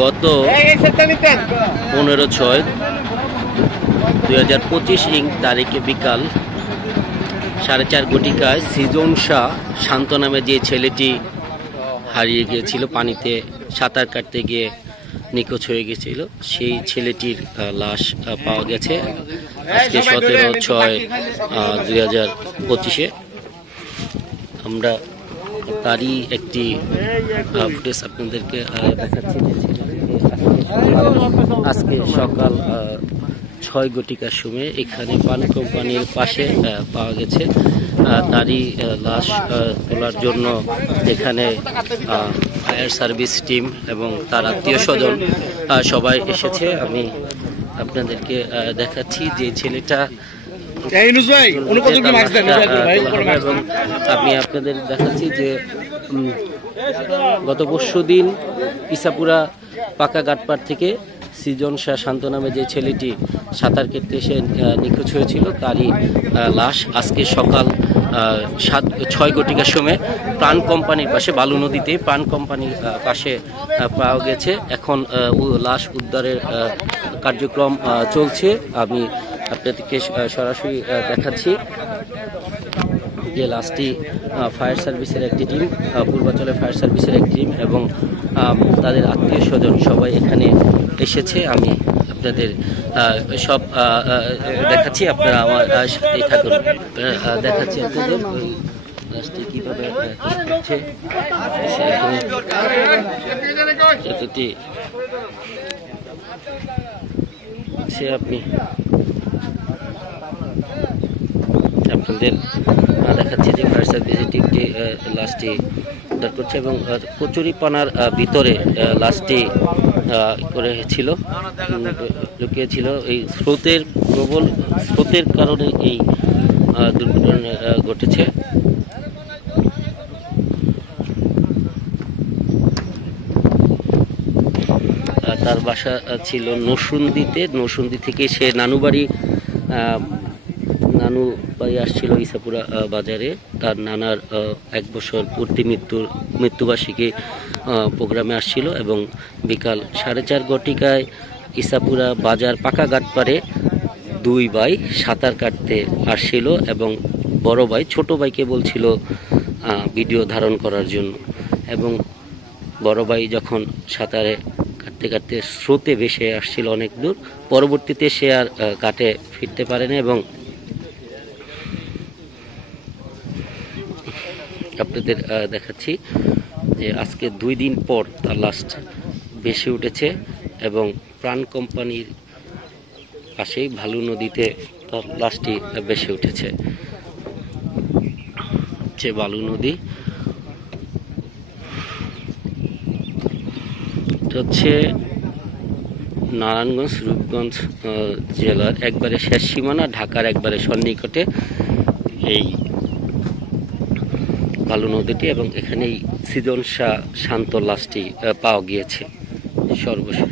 গত 15/6/2025 তারিখে বিকাল 4:30 ঘটিকায় সৃজন শাহ শান্ত নামে যে ছেলেটি হারিয়ে গিয়েছিল, পানিতে সাঁতার কাটতে গিয়ে নিখোঁজ হয়ে গেছিল, সেই ছেলেটির লাশ পাওয়া গেছে আজকে 17/6/2025। আমরা তারই একটি ফুটেজ আপনাদেরকে দেখাচ্ছি। আজকে সকাল 6 ঘটিকার সময় এখানে পান কোম্পানির পাশে পাওয়া গেছে। তারই লাশ তোলার জন্য এখানে ফায়ার সার্ভিস টিম এবং তার আত্মীয় স্বজন সবাই এসেছে। আমি আপনাদেরকে দেখাচ্ছি যে ছেলেটা, এবং আমি আপনাদের দেখাচ্ছি যে গত পরশুদিন ইসাপুরা পাকা ঘাটপাড় থেকে সৃজন শাহ শান্ত নামে যে ছেলেটি সাঁতার কেটে এসে নিখোঁজ হয়েছিল, তারই লাশ আজকে সকাল 6 ঘটিকার সময় প্রাণ কোম্পানির পাশে, বালু নদীতে প্রাণ কোম্পানির পাশে পাওয়া গেছে। এখন লাশ উদ্ধারের কার্যক্রম চলছে। আমি আপনাদেরকে সরাসরি দেখাচ্ছি যে লাশটি ফায়ার সার্ভিসের একটি টিম, পূর্বাঞ্চলের ফায়ার সার্ভিসের একটি টিম এবং তাদের আত্মীয় স্বজন সবাই এখানে এসেছে। আমি আপনাদের সব দেখাচ্ছি, আপনারা আমার সাথে থাকুন। দেখাচ্ছি আপনাদের ওই লাশটি কীভাবে হচ্ছে সে আপনি আপনাদের দেখাচ্ছি যে ফায়ার সার্ভিসের টিমটি লাশটি উদ্ধার করছে এবং কচুরিপানার ভিতরে লাশটি করেছিল, লুকিয়েছিল। এই প্রবল স্রোতের কারণে এই দুর্ঘটনা ঘটেছে। তার বাসা ছিল নরসুন্দিতে, নরসুন্দি থেকে সে নানু বাড়ি আসছিল ইসাপুরা বাজারে। তার নানার 1 বছর পূর্তি মৃত্যুবার্ষিকী প্রোগ্রামে আসছিল এবং বিকাল 4:30 ঘটিকায় ইসাপুরা বাজার পাকা ঘাটপাড়ে 2 ভাই সাঁতার কাটতে আসছিল এবং বড় ভাই ছোট ভাইকে বলছিল ভিডিও ধারণ করার জন্য, এবং বড় ভাই যখন সাঁতারে কাটতে কাটতে স্রোতে ভেসে আসছিল অনেক দূর, পরবর্তীতে সে আর ঘাটে ফিরতে পারেনি এবং আপনাদের দেখাচ্ছি যে আজকে 2 দিন পর তার লাশ ভেসে উঠেছে এবং প্রাণ কোম্পানির পাশেই ভালু নদীতে তার লাশটি ভেসে উঠেছে। যে বালু নদী হচ্ছে নারায়ণগঞ্জ রূপগঞ্জ জেলার একবারে শেষ সীমানা, ঢাকার একবারে সন্নিকটে এই বালু নদীটি, এবং এখানেই সৃজন শাহ শান্ত লাশটি পাওয়া গিয়েছে সর্বশেষ।